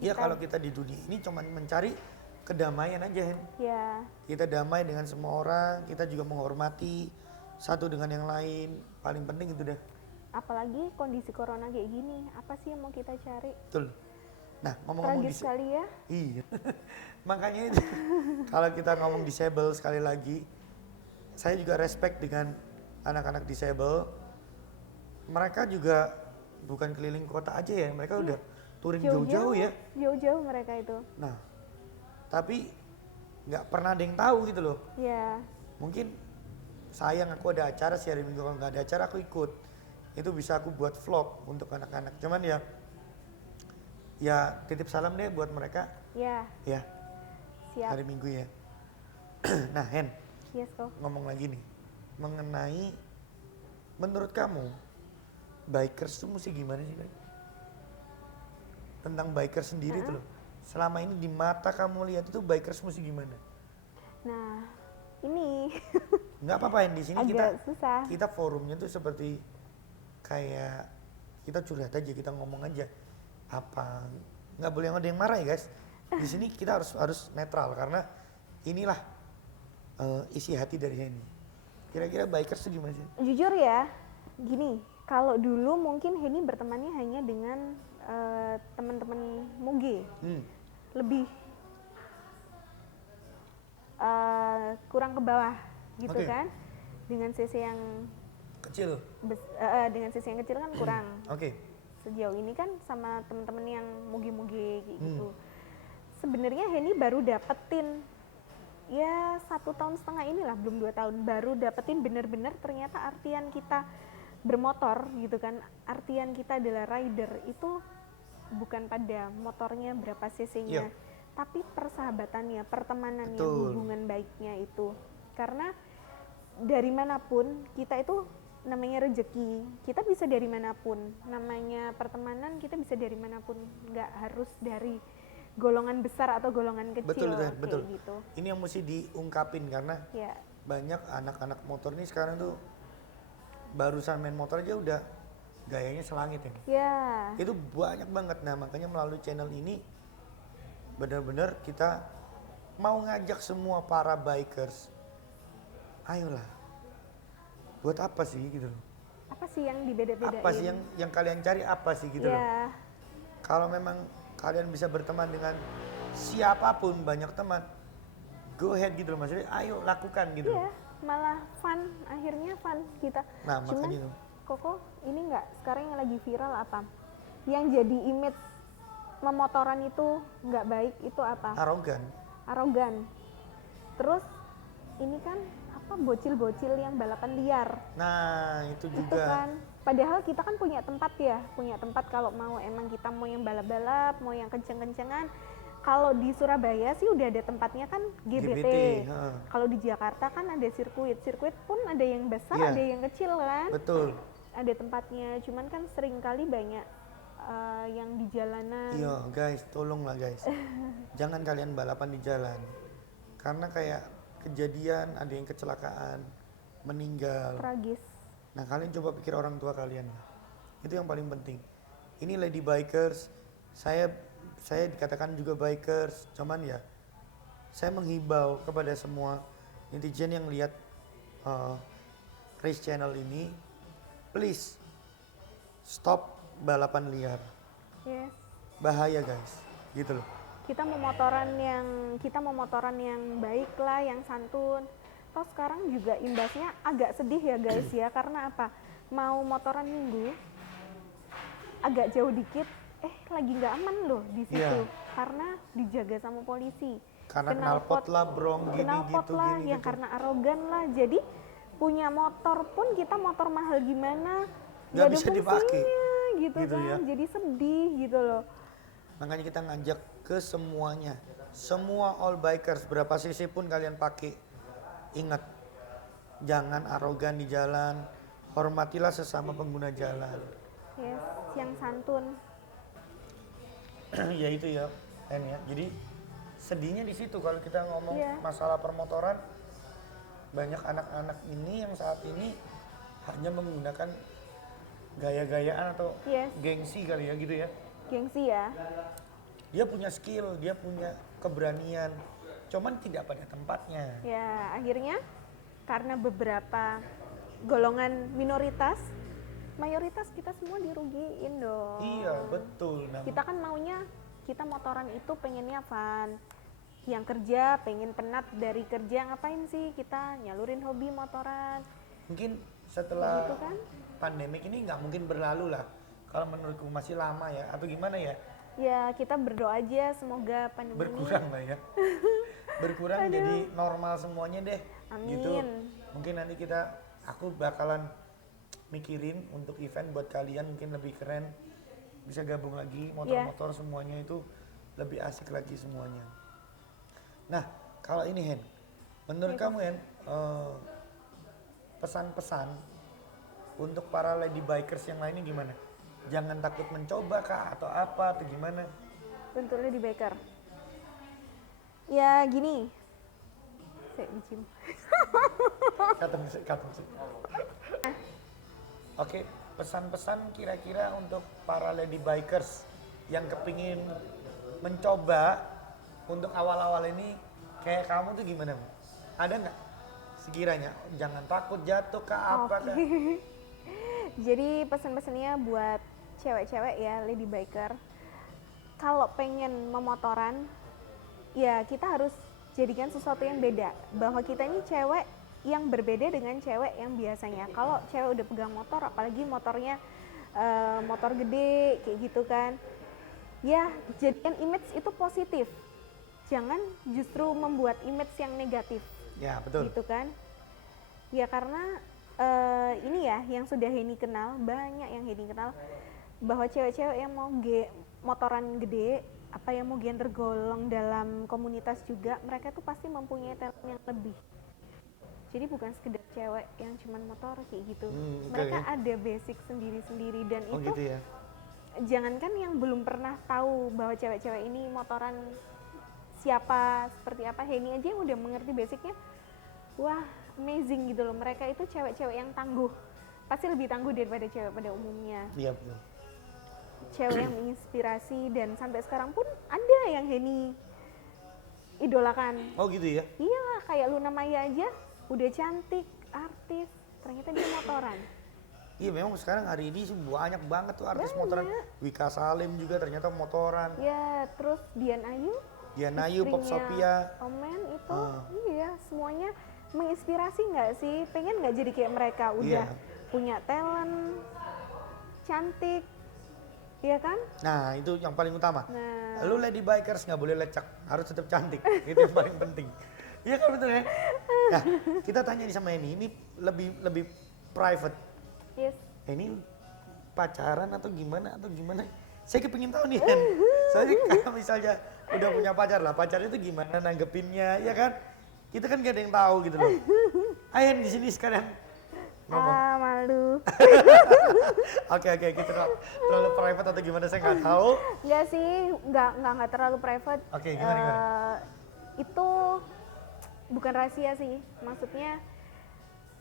Iya kalau kita di dunia ini cuma mencari kedamaian aja, Hen. Ya, Kita damai dengan semua orang, kita juga menghormati satu dengan yang lain. Paling penting itu dah. apalagi kondisi corona kayak gini. Apa sih yang mau kita cari? Betul. Nah, ngomong-ngomong Tragis sekali ya. Iya. Makanya itu kalau kita ngomong disable sekali lagi, saya juga respect dengan anak-anak disable. Mereka juga bukan keliling kota aja ya, mereka udah touring jauh-jauh ya. Jauh-jauh mereka itu. Nah, tapi nggak pernah ada yang tahu gitu loh. Ya, Mungkin sayang aku ada acara sih hari Minggu, kalau nggak ada acara aku ikut. Itu bisa aku buat vlog untuk anak-anak. Cuman ya titip salam deh buat mereka ya, ya siap. hari Minggu ya. Nah Hen, Yes kok. ngomong lagi nih mengenai menurut kamu bikers tuh mesti gimana sih? Tentang bikers sendiri tuh loh. Selama ini di mata kamu lihat itu bikers mesti gimana? Nah, ini Nggak apa-apa, Hen. Di sini agak susah. kita forumnya tuh seperti kayak kita curhat aja, kita ngomong aja. Apa nggak boleh ada yang marah ya guys. Di sini kita harus netral karena inilah isi hati dari Henny. Kira-kira bikers tuh gimana sih? Jujur ya, gini, kalau dulu mungkin Henny bertemannya hanya dengan teman-teman Muge, lebih kurang ke bawah gitu Oke. kan, dengan CC yang Kecil. dengan CC yang kecil kan kurang. Oke. Sejauh ini kan sama teman-teman yang Muge-Muge kayak gitu. Sebenarnya Henny baru dapetin ya 1,5 tahun inilah, belum 2 tahun, baru dapetin bener-bener ternyata artian kita bermotor gitu kan, artian kita adalah rider itu bukan pada motornya berapa cc-nya, Iya. tapi persahabatannya, pertemanannya, Betul. hubungan baiknya itu. Karena dari manapun kita itu namanya rezeki, kita bisa dari manapun, namanya pertemanan kita bisa dari manapun, nggak harus dari golongan besar atau golongan kecil. Betul, kayak betul. gitu. Ini yang mesti diungkapin karena Ya, banyak anak-anak motor nih sekarang tuh barusan main motor aja udah gayanya selangit ya. ya, Itu banyak banget. Nah makanya melalui channel ini benar-benar kita mau ngajak semua para bikers, ayolah, buat apa sih gitu loh. apa sih yang dibeda-bedain? Apa sih yang kalian cari, apa sih gitu loh. Ya, Kalau memang kalian bisa berteman dengan siapapun, banyak teman, go ahead gitu loh, maksudnya ayo lakukan gitu. iya, malah fun, akhirnya fun kita. Nah Cuman makanya tuh Koko ini nggak, sekarang yang lagi viral apa? Yang jadi image memotoran itu nggak baik itu apa? arogan. Arogan. Terus ini kan apa, bocil-bocil yang balapan liar. Nah itu Itu juga. kan padahal kita kan punya tempat ya, punya tempat kalau mau emang kita mau yang balap-balap, mau yang kenceng-kencengan. Kalau di Surabaya sih udah ada tempatnya kan, GBT. heeh. Kalau di Jakarta kan ada sirkuit pun ada yang besar, Iya. ada yang kecil kan. Betul. Ada tempatnya, cuman kan sering kali banyak yang di jalanan. Iya guys, tolonglah guys. Jangan kalian balapan di jalan. Karena kayak kejadian ada yang kecelakaan, meninggal. Tragis. Nah kalian coba pikir orang tua kalian. Itu yang paling penting. Ini lady bikers, saya dikatakan juga bikers, cuman ya saya menghibau kepada semua netizen yang lihat race channel ini, please stop balapan liar, Yes. bahaya guys, gitu loh. Kita mau motoran yang baik lah, yang santun. Toh sekarang juga imbasnya agak sedih ya guys ya, karena apa? Mau motoran minggu agak jauh dikit, lagi nggak aman loh di situ. Iya. Karena dijaga sama polisi. Karena knalpot lah, brong, gini Knalpot gitu, lah, gini yang gitu. karena arogan lah. Jadi punya motor pun kita motor mahal gimana Nggak ada bisa dipakai. fungsinya, gitu Gitu kan. ya. Jadi sedih gitu loh. Makanya kita ngajak ke semuanya, semua all bikers, berapa cc pun kalian pakai, ingat, jangan arogan di jalan, hormatilah sesama pengguna jalan. Yes, yang santun. Ya itu ya, Hen ya. Jadi sedihnya di situ kalau kita ngomong Iya. masalah permotoran, banyak anak-anak ini yang saat ini hanya menggunakan gaya-gayaan atau Yes. gengsi kali ya gitu ya. Gengsi ya. Dia punya skill, dia punya keberanian, cuman tidak pada tempatnya. Ya, akhirnya karena beberapa golongan minoritas, mayoritas kita semua dirugiin dong. Iya betul. Nah, Kita kan maunya, kita motoran itu pengennya fun. Yang kerja pengen penat dari kerja, ngapain sih kita nyalurin hobi motoran. mungkin setelah Gitu kan? pandemik ini nggak mungkin berlalu lah. Kalau menurutku masih lama ya, atau gimana ya? Ya, kita berdoa aja semoga pandemi Berkurang lah ya. Berkurang jadi normal semuanya deh. Gitu. Amin. Mungkin nanti aku bakalan mikirin untuk event buat kalian mungkin lebih keren. Bisa gabung lagi motor-motor semuanya itu lebih asik lagi semuanya. Nah, kalau ini Hen, menurut kamu Hen, pesan-pesan untuk para lady bikers yang lainnya gimana? Jangan takut mencoba kah atau apa atau gimana? bentuknya di baker. Ya gini, kayak di gym. Katem sih. Oke, pesan-pesan kira-kira untuk para lady bikers yang kepingin mencoba untuk awal-awal ini kayak kamu tuh gimana? Ada nggak sekiranya? Jangan takut jatuh ke apa Oke. kah? Jadi pesan-pesannya buat cewek-cewek ya, lady biker. Kalau pengen memotoran, ya kita harus jadikan sesuatu yang beda. Bahwa kita ini cewek yang berbeda dengan cewek yang biasanya. Kalau cewek udah pegang motor, apalagi motornya motor gede kayak gitu kan. Ya, jadikan image itu positif. Jangan justru membuat image yang negatif. Ya, betul. Gitu kan. Ya karena ini ya yang sudah Henny kenal, banyak yang Henny kenal bahwa cewek-cewek yang mau motoran gede, apa yang mau tergolong dalam komunitas juga, mereka tuh pasti mempunyai talent yang lebih. Jadi bukan sekedar cewek yang cuman motor kayak gitu. Mereka ada basic sendiri-sendiri dan Oh itu gitu ya. jangankan yang belum pernah tahu bahwa cewek-cewek ini motoran siapa, seperti apa, Henny aja yang udah mengerti basicnya. Wah, amazing gitu loh. Mereka itu cewek-cewek yang tangguh. Pasti lebih tangguh daripada cewek pada umumnya. Iya betul. Cewek yang menginspirasi dan sampai sekarang pun ada yang Henny idolakan. Oh gitu ya. Iyalah, kayak Luna Maya aja udah cantik, artis, ternyata dia motoran. Iya memang sekarang hari ini sih banyak banget tuh artis Banyak. motoran. Wika Salim juga ternyata motoran. Ya, terus Dian Ayu, Diana Ayu, Pop istrinya Sophia. Omen itu, iya semuanya menginspirasi nggak sih? Pengen nggak jadi kayak mereka? Udah Iya. punya talent, cantik, iya kan? Nah itu yang paling utama. Nah, Lu lady bikers nggak boleh lecek, harus tetap cantik. Itu yang paling penting. Iya kan betul ya? Nah, kita tanya nih sama ini lebih private. yes. Ini pacaran atau gimana? Saya kepingin tahu nih kan. Soalnya kalau misalnya udah punya pacar lah, pacarnya itu gimana nanggepinnya, ya kan? Kita kan gak ada yang tahu gitu loh. Ayo di sini sekarang ngomong. Ah, malu. Oke, kita terlalu private atau gimana saya nggak tahu. Nggak sih, nggak terlalu private. Oke, gimana? Itu bukan rahasia sih, maksudnya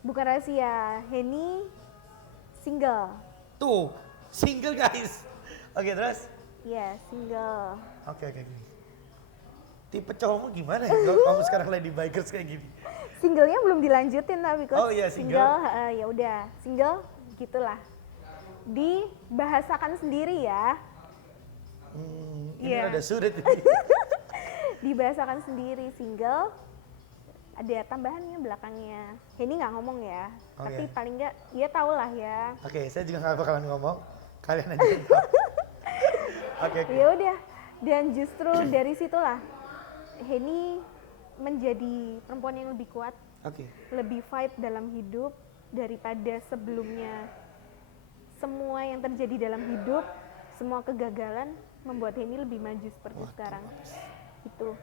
bukan rahasia. Henny single, Tuh, single guys. Oke, terus? ya single. Oke. Tipe cowokmu gimana ya kalau kamu sekarang lady bikers kayak gini? Singlenya belum dilanjutin tapi Oh iya, single. ya udah single gitulah. Dibahasakan sendiri ya. Ini Iya. ada sulit ini. Dibahasakan sendiri single. Ada tambahannya belakangnya. Henny nggak ngomong ya, Oke. tapi paling nggak dia tahu lah ya. Oke, saya juga nggak bakalan ngomong. Kalian aja yang tahu. Oke. Ya udah, dan justru dari situlah Henny menjadi perempuan yang lebih kuat, Oke. lebih fight dalam hidup daripada sebelumnya. Semua yang terjadi dalam hidup, semua kegagalan membuat Henny lebih maju seperti sekarang. Itu.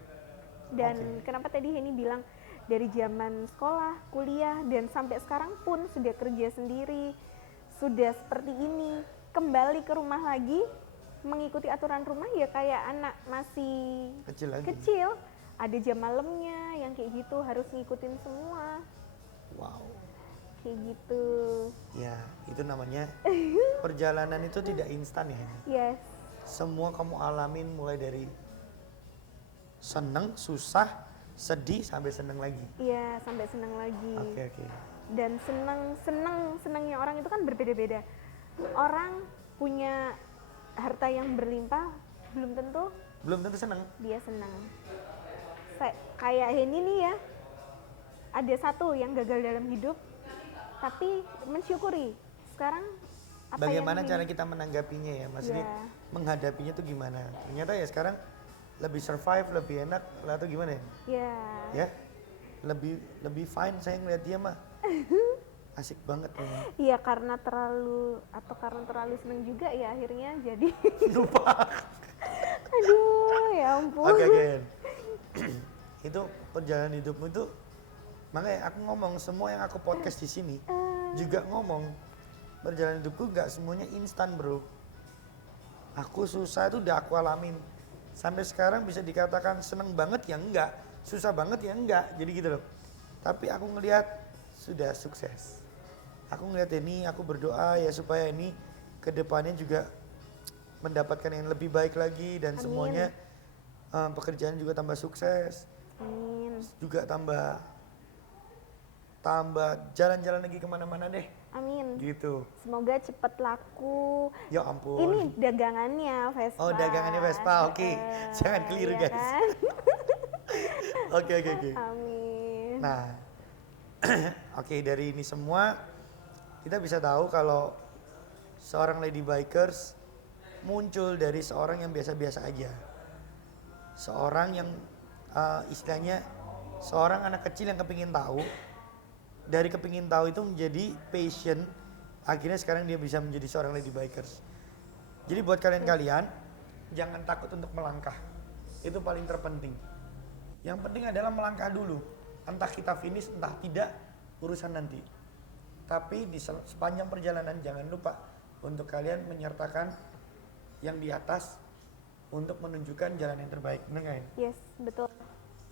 Dan kenapa tadi Henny bilang dari zaman sekolah, kuliah, dan sampai sekarang pun sudah kerja sendiri, sudah seperti ini, kembali ke rumah lagi, mengikuti aturan rumah ya kayak anak masih Kecil lagi. kecil. Ada jam malamnya yang kayak gitu, harus ngikutin semua. Wow. Kayak gitu. Ya, itu namanya perjalanan itu tidak instan ya. Yes. Semua kamu alamin mulai dari seneng, susah, sedih sampai seneng lagi. Iya, sampai senang lagi. Oke. Dan senangnya orang itu kan berbeda-beda. Orang punya harta yang berlimpah belum tentu seneng. dia senang. Kayak Henny nih ya, ada satu yang gagal dalam hidup tapi mensyukuri. Sekarang apa Bagaimana yang cara kita menanggapinya ya, maksudnya Ya. menghadapinya tuh gimana? Ternyata ya sekarang lebih survive, lebih enak, atau gimana ya? ya Ya, lebih fine saya ngeliat dia mah. Asik banget memang. iya karena terlalu senang juga ya akhirnya jadi Lupa. aduh ya ampun. Oke. Itu perjalanan hidupmu itu, makanya aku ngomong semua yang aku podcast di sini juga ngomong perjalanan hidupku nggak semuanya instan bro. Aku susah itu udah aku alamin. Sampai sekarang bisa dikatakan seneng banget ya enggak, susah banget ya enggak. Jadi gitu loh. Tapi aku ngelihat sudah sukses. Aku ngelihat ini, aku berdoa ya supaya ini kedepannya juga mendapatkan yang lebih baik lagi dan Amin. semuanya pekerjaan juga tambah sukses, Amin. juga tambah jalan-jalan lagi kemana-mana deh, Amin. gitu. Semoga cepet laku. Ya ampun. Ini dagangannya Vespa. Oh, dagangannya Vespa, oke. Jangan keliru, iya guys. kan? Oke. Amin. Nah, oke, dari ini semua kita bisa tahu kalau seorang lady bikers muncul dari seorang yang biasa-biasa aja. Seorang yang istilahnya seorang anak kecil yang kepingin tahu. Dari kepingin tahu itu menjadi passion. Akhirnya sekarang dia bisa menjadi seorang lady bikers. Jadi buat kalian-kalian jangan takut untuk melangkah. Itu paling terpenting. Yang penting adalah melangkah dulu. Entah kita finish, entah tidak, urusan nanti. Tapi di sepanjang perjalanan jangan lupa untuk kalian menyertakan yang di atas untuk menunjukkan jalan yang terbaik. Benar nggak ya? Yes, betul.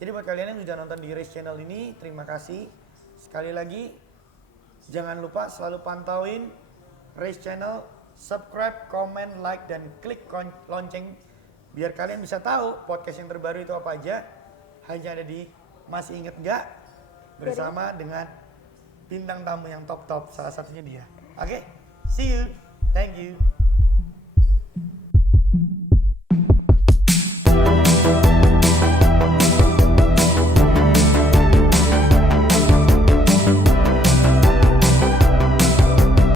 Jadi buat kalian yang sudah nonton di Race Channel ini, terima kasih. Sekali lagi, jangan lupa selalu pantauin Race Channel, subscribe, comment, like, dan klik lonceng biar kalian bisa tahu podcast yang terbaru itu apa aja. Hanya ada di Masih Inget Nggak? Bersama dengan bintang tamu yang top-top, salah satunya dia. Oke, see you. Thank you.